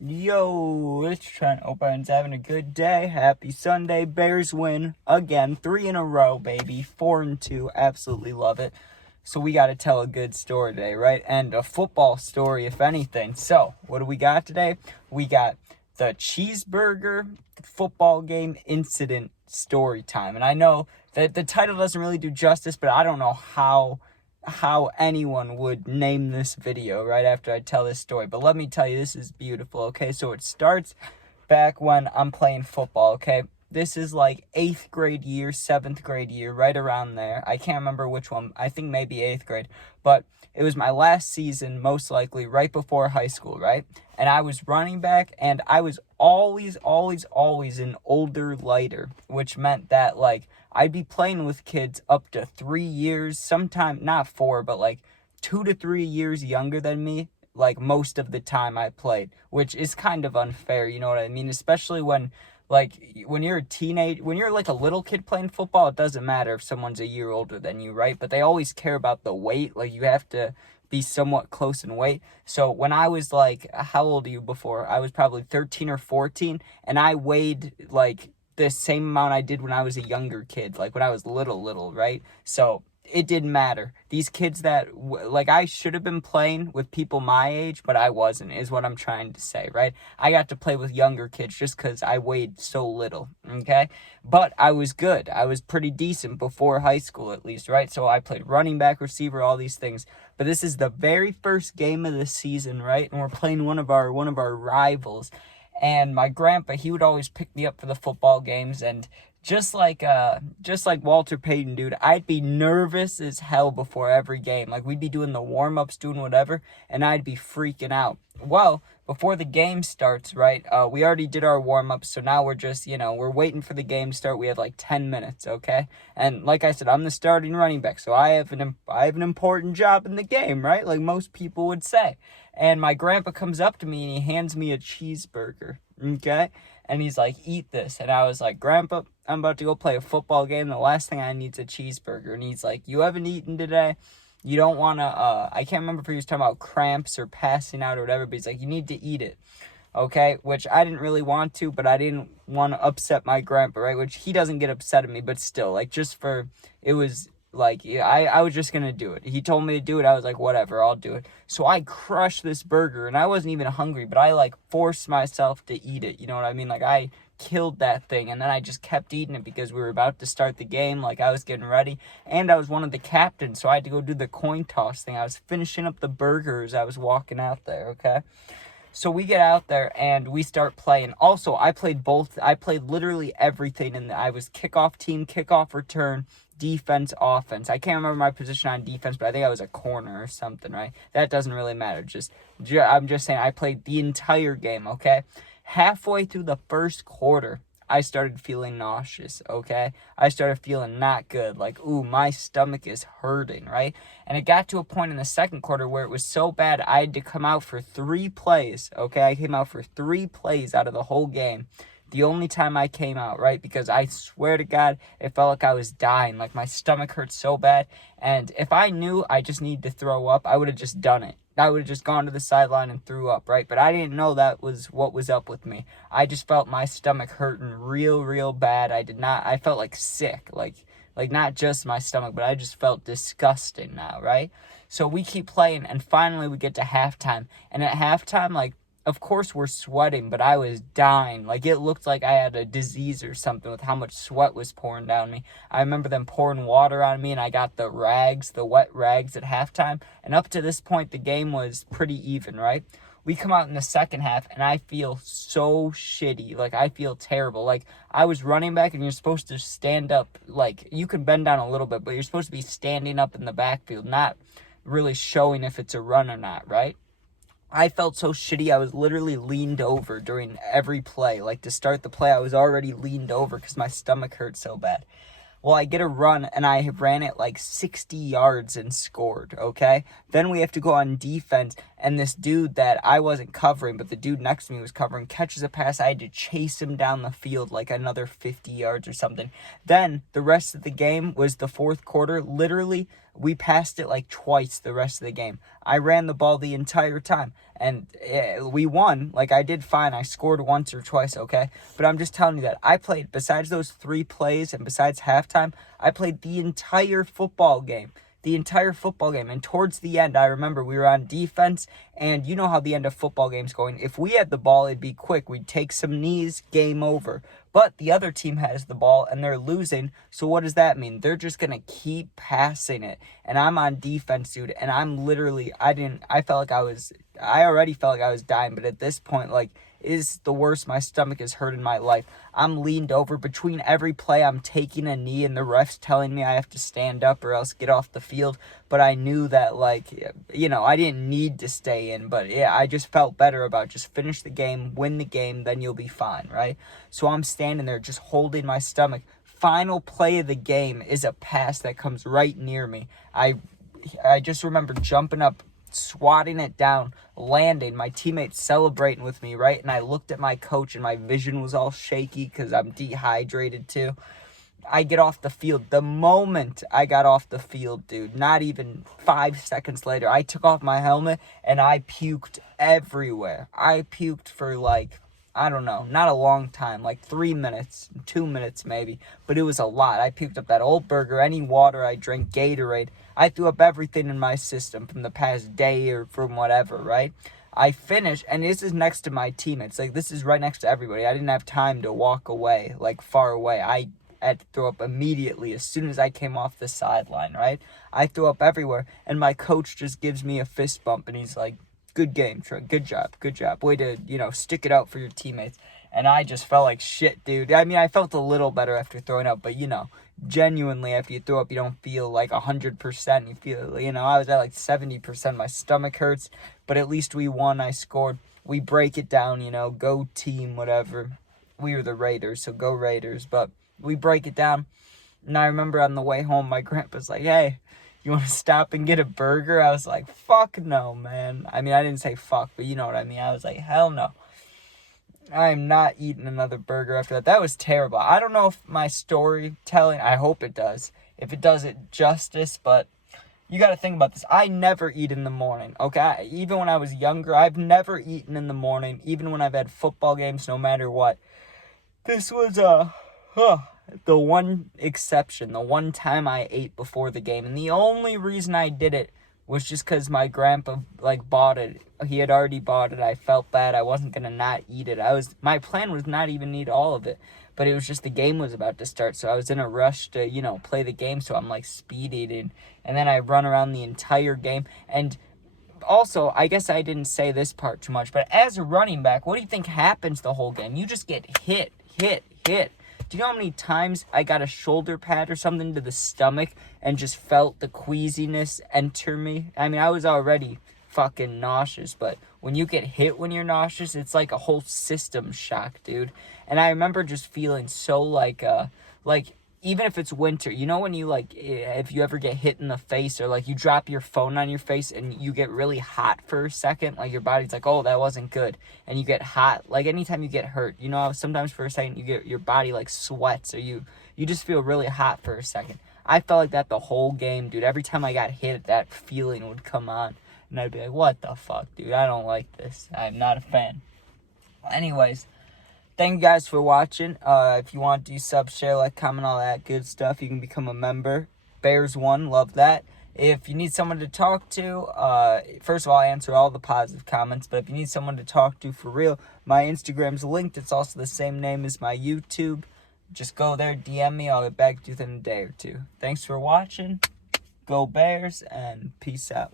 Yo, it's Trent. Hope everyone's having a good day. Happy Sunday. Bears win again. 3 in a row, baby. 4-2. Absolutely love it. So we got to tell a good story today, right? And a football story, if anything. So, what do we got today? We got the Cheeseburger football game incident story time. And I know that the title doesn't really do justice, but I don't know how anyone would name this video right after I tell this story. But let me tell you, this is beautiful, okay? So it starts back when I'm playing football, okay? This is like 8th grade year, 7th grade year, right around there. I can't remember which one. I think maybe 8th grade. But it was my last season, most likely, right before high school, right? And I was running back, and I was always an older lighter, which meant that, like, I'd be playing with kids up to 3 years, sometime, not 4, but like 2 to 3 years younger than me, like most of the time I played, which is kind of unfair, you know what I mean? Especially when, like, when you're like a little kid playing football, it doesn't matter if someone's a year older than you, right? But they always care about the weight, like, you have to be somewhat close in weight. So when I was like, how old are you before? I was probably 13 or 14, and I weighed like the same amount I did when I was a younger kid, like when I was little, right? So it didn't matter. These kids that, like, I should have been playing with people my age, but I wasn't, is what I'm trying to say, right? I got to play with younger kids just because I weighed so little, okay? But I was good. I was pretty decent before high school, at least, right? So I played running back, receiver, all these things. But this is the very first game of the season, right? And we're playing one of our rivals. And my grandpa, he would always pick me up for the football games, and just like Walter Payton, dude, I'd be nervous as hell before every game. Like, we'd be doing the warm-ups, doing whatever, and I'd be freaking out. Well, before the game starts, right, we already did our warm-ups, so now we're just, we're waiting for the game to start. We have like 10 minutes, okay? And like I said, I'm the starting running back, so I have an important job in the game, right? Like most people would say. And my grandpa comes up to me and he hands me a cheeseburger, okay? And he's like, eat this. And I was like, Grandpa, I'm about to go play a football game. The last thing I need is a cheeseburger. And he's like, you haven't eaten today? You don't want to, I can't remember if he was talking about cramps or passing out or whatever, but he's like, you need to eat it, okay? Which I didn't really want to, but I didn't want to upset my grandpa, right? Which he doesn't get upset at me, but still, like, it was like, yeah, I was just gonna do it. He told me to do it. I was like, whatever, I'll do it. So I crushed this burger, and I wasn't even hungry, but I, like, forced myself to eat it. You know what I mean? Like, I killed that thing, and then I just kept eating it because we were about to start the game. Like, I was getting ready, and I was one of the captains, so I had to go do the coin toss thing. I was finishing up the burger as I was walking out there, okay? So we get out there and we start playing. Also, I played literally everything. And I was kickoff team, kickoff return, defense, offense. I can't remember my position on defense, but I think I was a corner or something, right? That doesn't really matter. I'm just saying I played the entire game, okay? Halfway through the first quarter, I started feeling nauseous, okay? I started feeling not good. Like, ooh, my stomach is hurting, right? And it got to a point in the second quarter where it was so bad I had to come out for 3 plays, okay? I came out for 3 plays out of the whole game. The only time I came out, right? Because I swear to God, it felt like I was dying. Like, my stomach hurt so bad. And if I knew I just needed to throw up, I would have just done it. I would have just gone to the sideline and threw up, right? But I didn't know that was what was up with me. I just felt my stomach hurting real bad. I felt like sick, like not just my stomach, but I just felt disgusting now, right? So we keep playing, and finally we get to halftime. And at halftime, like, of course we're sweating, but I was dying. Like, it looked like I had a disease or something with how much sweat was pouring down me. I remember them pouring water on me, and I got the wet rags at halftime. And up to this point, the game was pretty even, right? We come out in the second half, and I feel so shitty. Like, I feel terrible. Like, I was running back, and you're supposed to stand up. Like, you can bend down a little bit, but you're supposed to be standing up in the backfield, not really showing if it's a run or not, right? I felt so shitty, I was literally leaned over during every play. Like, to start the play, I was already leaned over because my stomach hurt so bad. Well, I get a run, and I ran it like 60 yards and scored, okay? Then we have to go on defense, and this dude that I wasn't covering, but the dude next to me was covering, catches a pass. I had to chase him down the field like another 50 yards or something. Then the rest of the game was the fourth quarter. Literally, We passed it like twice the rest of the game. I ran the ball the entire time, and we won. Like, I did fine. I scored once or twice, okay? But I'm just telling you that I played, besides those 3 plays and besides halftime, I played the entire football game. The entire football game. And towards the end, I remember we were on defense, and you know how the end of football game's going. If we had the ball, it'd be quick. We'd take some knees, game over. But the other team has the ball, and they're losing. So what does that mean? They're just going to keep passing it. And I'm on defense, dude. And I'm literally, I already felt like I was dying. But at this point, like, is the worst my stomach has hurt in my life. I'm leaned over. Between every play, I'm taking a knee, and the ref's telling me I have to stand up or else get off the field. But I knew that, like, you know, I didn't need to stay in. But, yeah, I just felt better about just finish the game, win the game, then you'll be fine, right? So I'm standing there just holding my stomach. Final play of the game is a pass that comes right near me. I just remember jumping up, swatting it down, landing, my teammates celebrating with me, right? And I looked at my coach, and my vision was all shaky because I'm dehydrated too. I get off the field. The moment I got off the field, dude, not even 5 seconds later, I took off my helmet, and I puked everywhere. I puked for, like, I don't know, not a long time, like 3 minutes, 2 minutes maybe, but it was a lot. I puked up that old burger, any water I drank, Gatorade. I threw up everything in my system from the past day or from whatever, right? I finished, and this is next to my teammates. Like, this is right next to everybody. I didn't have time to walk away, like, far away. I had to throw up immediately as soon as I came off the sideline, right? I threw up everywhere, and my coach just gives me a fist bump, and he's like, good game, Trey. Good job. Way to, stick it out for your teammates. And I just felt like shit, dude. I mean, I felt a little better after throwing up, but, genuinely, after you throw up, you don't feel like 100%. You feel, I was at like 70%. My stomach hurts, but at least we won. I scored. We break it down, go team, whatever. We were the Raiders, so go Raiders. But we break it down. And I remember on the way home, my grandpa's like, hey, you want to stop and get a burger? I was like, fuck no, man. I mean, I didn't say fuck, but you know what I mean. I was like, hell no. I'm not eating another burger after that. That was terrible. I don't know if my storytelling, I hope it does. If it does it justice, but you got to think about this. I never eat in the morning, okay? Even when I was younger, I've never eaten in the morning, even when I've had football games, no matter what. This was, the one exception, the one time I ate before the game. And the only reason I did it was just because my grandpa, bought it. He had already bought it. I felt bad. I wasn't going to not eat it. My plan was not even eat all of it. But it was just the game was about to start. So I was in a rush to, play the game. So I'm, speed eating. And then I run around the entire game. And also, I guess I didn't say this part too much. But as a running back, what do you think happens the whole game? You just get hit. Do you know how many times I got a shoulder pad or something to the stomach and just felt the queasiness enter me? I mean, I was already fucking nauseous, but when you get hit when you're nauseous, it's like a whole system shock, dude. And I remember just feeling so even if it's winter, when you if you ever get hit in the face or you drop your phone on your face and you get really hot for a second, your body's like, oh, that wasn't good, and you get hot. Anytime you get hurt, sometimes for a second you get your body sweats or you just feel really hot for a second. I felt like that the whole game, dude. Every time I got hit, that feeling would come on, and I'd be like, what the fuck, dude? I don't like this. I'm not a fan. Anyways, thank you guys for watching. If you want to do sub, share, comment, all that good stuff, you can become a member. Bears won, love that. If you need someone to talk to, first of all, I answer all the positive comments, but if you need someone to talk to for real, my Instagram's linked. It's also the same name as my YouTube. Just go there, DM me. I'll get back to you within a day or two. Thanks for watching. Go Bears, and peace out.